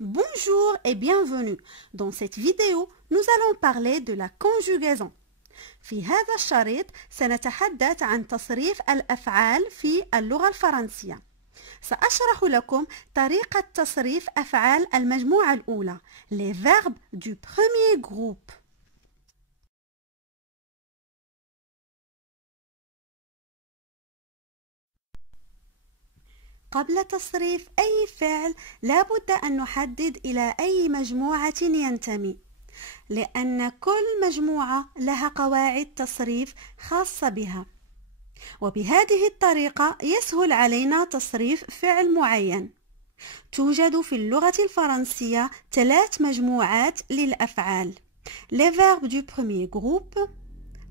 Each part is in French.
Bonjour et bienvenue. Dans cette vidéo, nous allons parler de la conjugaison. في هذا الشريط سنتحدث عن تصريف الأفعال في اللغة الفرنسية. سأشرح لكم طريقة تصريف أفعال المجموعة الأولى les verbes du premier groupe. قبل تصريف أي فعل لا بد أن نحدد إلى أي مجموعة ينتمي، لأن كل مجموعة لها قواعد تصريف خاصة بها، وبهذه الطريقة يسهل علينا تصريف فعل معين. توجد في اللغة الفرنسية 3 مجموعات للأفعال: les verbes du premier groupe،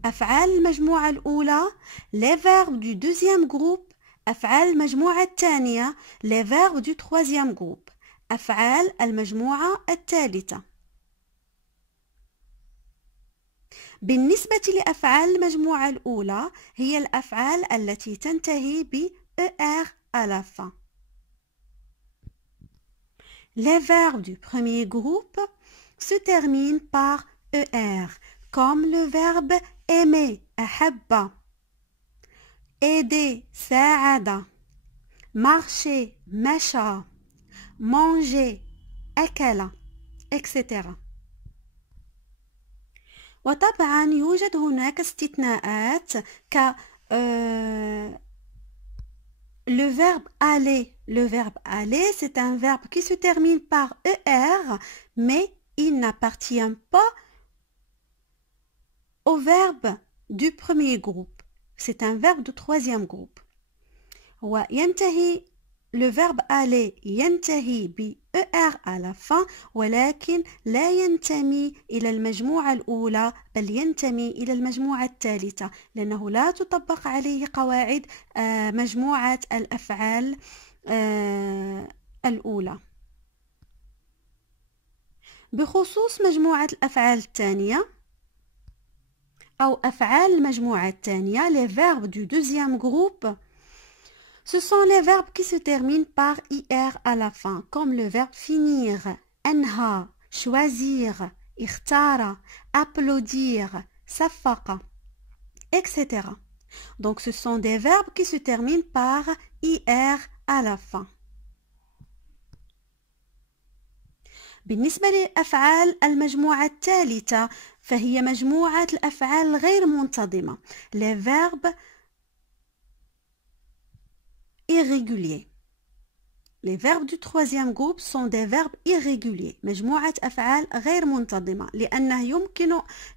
أفعال المجموعة الأولى، les verbes du deuxième groupe، أفعال المجموعة الثانية، les verbes du troisième groupe، أفعال المجموعة الثالثة. بالنسبة لأفعال المجموعة الأولى هي الأفعال التي تنتهي ب ER à la fin. Les verbes du premier groupe se terminent par ER, comme le verbe aimer, أحب، aider, ساعد، marcher, مشى، manger, أكل، etc. وطبعا يوجد هناك استثناءات ك le verbe aller. Le verbe aller, c'est un verbe qui se termine par ER, mais il n'appartient pas au verbe du premier groupe. C'est un verbe du troisième groupe. وينتهي le verbe aller ينتهي ب ER à la fin، ولكن لا ينتمي إلى المجموعة الأولى بل ينتمي إلى المجموعة الثالثة، لأنه لا تطبق عليه قواعد مجموعة الأفعال الأولى. بخصوص مجموعة الأفعال الثانية أو أفعال المجموعة الثانية les verbes du deuxième groupe، ce sont les verbes qui se terminent par IR à la fin, comme le verbe finir, أنهى، choisir، اختار، applaudir، صفق، etc. Donc ce sont des verbes qui se terminent par IR à la fin. بالنسبة لأفعال المجموعة الثالثة فهي مجموعة الأفعال الغير منتظمة les verbes irréguliers. Les verbes du troisième groupe sont des verbes irréguliers. مجموعة أفعال غير منتظمة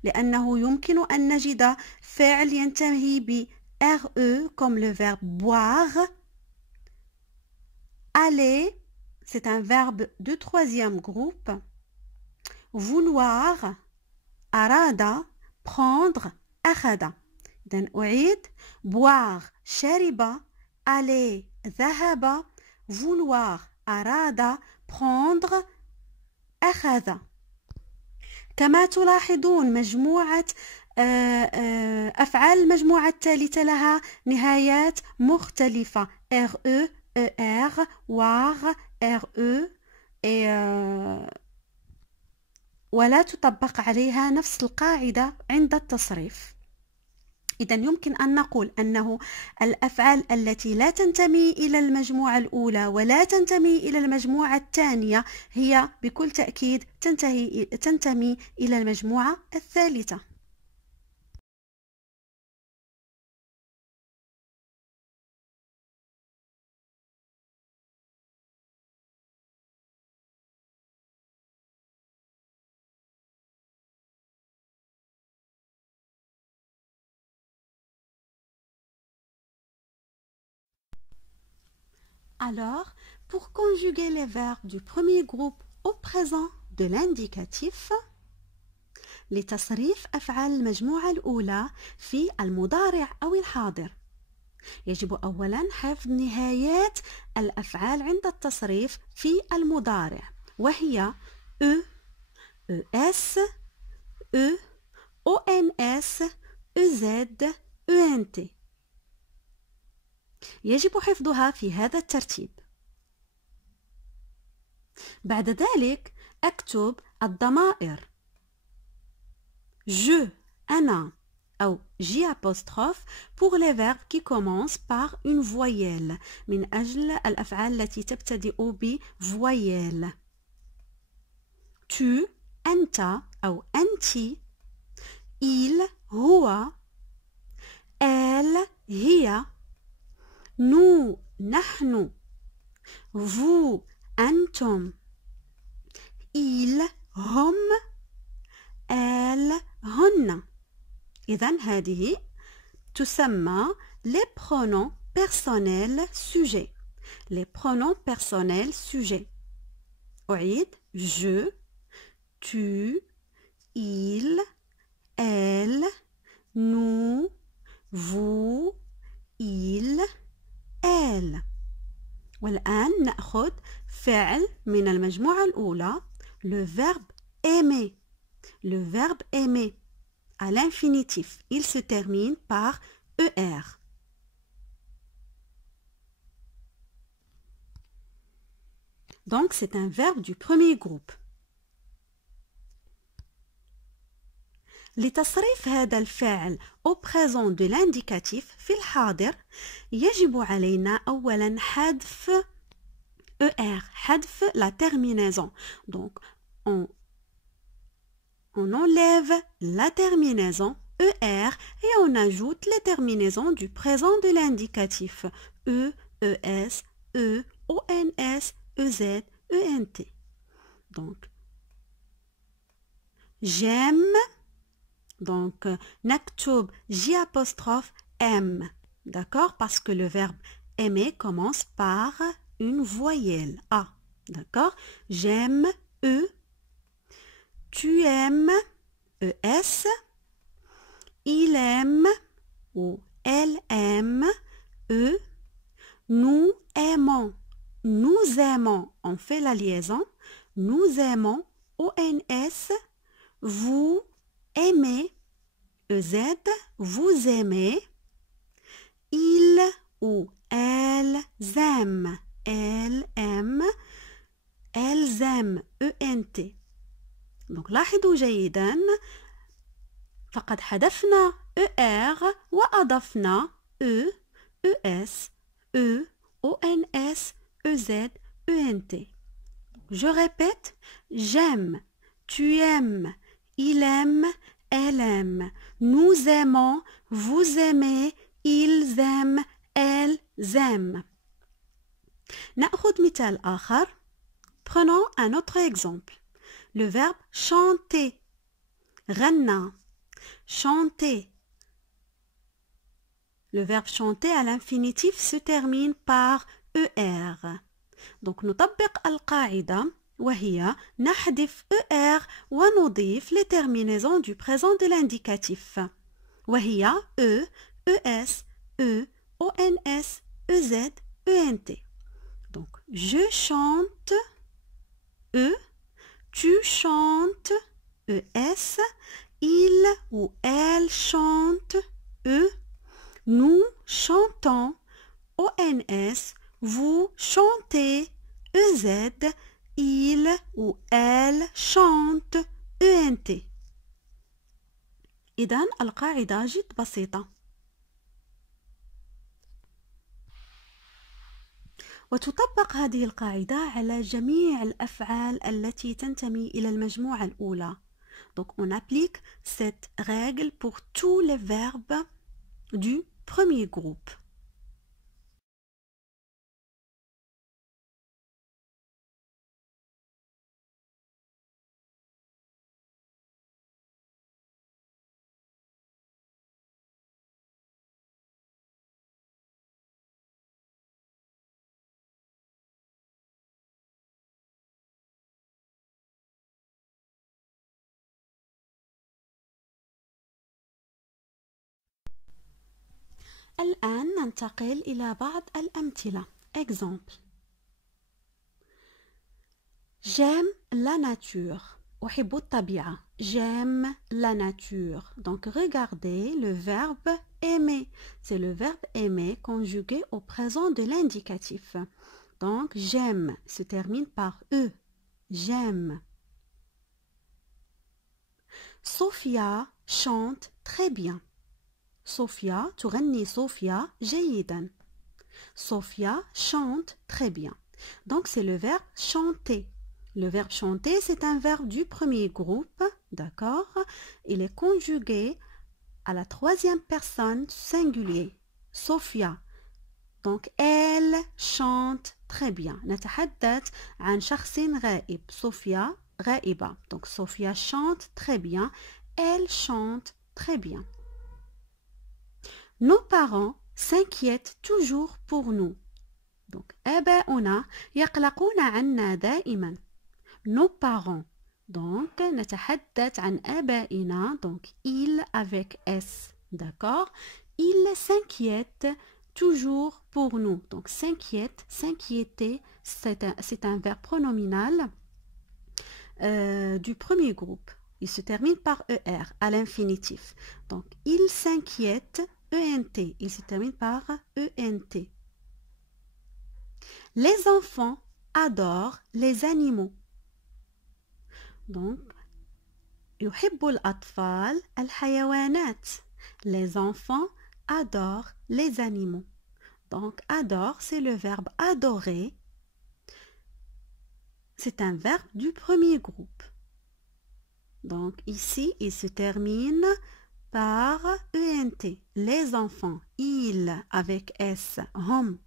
لأنه يمكن أن نجد فعل ينتهي ب RE comme le verbe boire. Aller, c'est un verbe du troisième groupe. Vouloir, أراد، prendre، أخذ. إذن أعيد: boire، شرب، aller، ذهب، vouloir، أراد، prendre، أخذ. كما تلاحظون مجموعة أفعال المجموعة الثالثة لها نهايات مختلفة: RE، ER، WAR، RE، ولا تطبق عليها نفس القاعدة عند التصريف. إذن يمكن أن نقول أنه الأفعال التي لا تنتمي إلى المجموعة الأولى ولا تنتمي إلى المجموعة الثانية هي بكل تأكيد تنتمي إلى المجموعة الثالثة. Alors, pour conjuguer les verbes du premier groupe au présent de l'indicatif، لتصريف أفعال المجموعة الأولى في المضارع أو الحاضر يجب أولا حفظ نهايات الأفعال عند التصريف في المضارع، وهي E، ES، E، ONS، EZ، ENT. يجب حفظها في هذا الترتيب. بعد ذلك أكتب الضمائر je أنا أو J apostrophe pour les verbes qui commencent par une voyelle من أجل الأفعال التي تبتدئ بvoyelle. tu أنت أو أنتِ. il هو. elle هي. nous نحن. vous أنتم. ils هم. elles هن. إذن هذه تسمى les pronoms personnels sujets. Les pronoms personnels sujets. أعيد je, tu, il, elle, nous, vous, il, elle. والآن نأخذ فعل من المجموعة الأولى le verbe aimer. Le verbe aimer à l'infinitif, il se termine par ER. Donc c'est un verbe du premier groupe. لتصريف هذا الفعل au présent de l'indicatif في الحاضر يجب علينا أولا حذف ER, حذف la terminaison. Donc on enlève la terminaison ER et on ajoute les terminaisons du présent de l'indicatif E, ES, E, ONS, EZ, ENT. Donc, j'aime, donc naktub J apostrophe M, d'accord, parce que le verbe aimer commence par une voyelle A, d'accord. J'aime E. Tu aimes, ES, il aime ou elle aime, E, nous aimons, on fait la liaison, nous aimons, ONS, vous aimez, EZ, vous aimez, il ou elles aiment, elles aiment, ENT. Donc لاحظوا جيدا فقد حذفنا ER وأضفنا E, ES, E, ONS, EZ, ENT. Je répète, j'aime, tu aimes, il aime, elle aime, nous aimons, vous aimez, ils aiment, elles aiment. نأخذ مثال آخر. Prenons un autre exemple. Le verbe chanter. غنى. Chanter. Le verbe chanter à l'infinitif se termine par ER. Donc نطبق القاعدة وهي نحذف ER ونضيف les terminaisons du présent de l'indicatif. وهي E, ES, E, ONS, EZ, ENT. Donc je chante E. Tu chantes, ES, il ou elle chante, E, nous chantons, ONS, vous chantez, EZ, il ou elle chante, ENT. إذن القاعدة جد بسيطة. وتطبق هذه القاعدة على جميع الأفعال التي تنتمي إلى المجموعة الأولى. Donc on applique cette règle pour tous les verbes du premier groupe. الآن ننتقل إلى بعض الأمثلة. Exemple. J'aime la nature. أحب الطبيعة. J'aime la nature. Donc regardez le verbe aimer. C'est le verbe aimer conjugué au présent de l'indicatif. Donc j'aime se termine par E. j'aime. Sophia chante très bien. Sophia تغني صوفيا جيدا. Sophia chante très bien. Donc c'est le verbe chanter. Le verbe chanter, c'est un verbe du premier groupe, d'accord? Il est conjugué à la troisième personne singulier. Sophia. Donc elle chante très bien. نتحدث عن شخص غائب. Sophia غائبة. Donc Sophia chante très bien. Elle chante très bien. Nos parents s'inquiètent toujours pour nous. Donc آباؤنا يقلقون عنا دائما. Nos parents. Donc نتحدث عن آبائنا. Donc ils avec S. D'accord? Ils s'inquiètent toujours pour nous. Donc s'inquiète, s'inquiéter, c'est un verbe pronominal du premier groupe. Il se termine par ER à l'infinitif. Donc il s'inquiète, ENT. Il se termine par ENT. Les enfants adorent les animaux. Donc يحب الأطفال الحيوانات. Les enfants adorent les animaux. Donc adore, c'est le verbe adorer. C'est un verbe du premier groupe. Donc ici, il se termine par ENT. Les enfants, ils avec S, هم.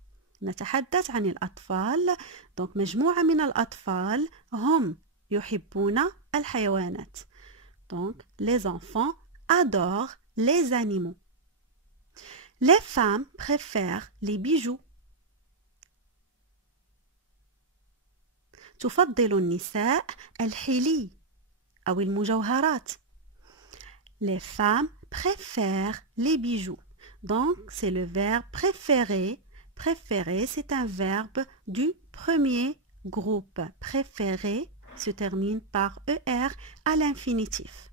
نتحدث عن الأطفال. Donc مجموعة من الأطفال هم يحبون الحيوانات. Donc les enfants adorent les animaux. Les femmes préfèrent les bijoux. تفضل النساء الحلي أو المجوهرات. Les femmes préfèrent les bijoux. Donc, c'est le verbe préférer. Préférer, c'est un verbe du premier groupe. Préférer se termine par ER à l'infinitif.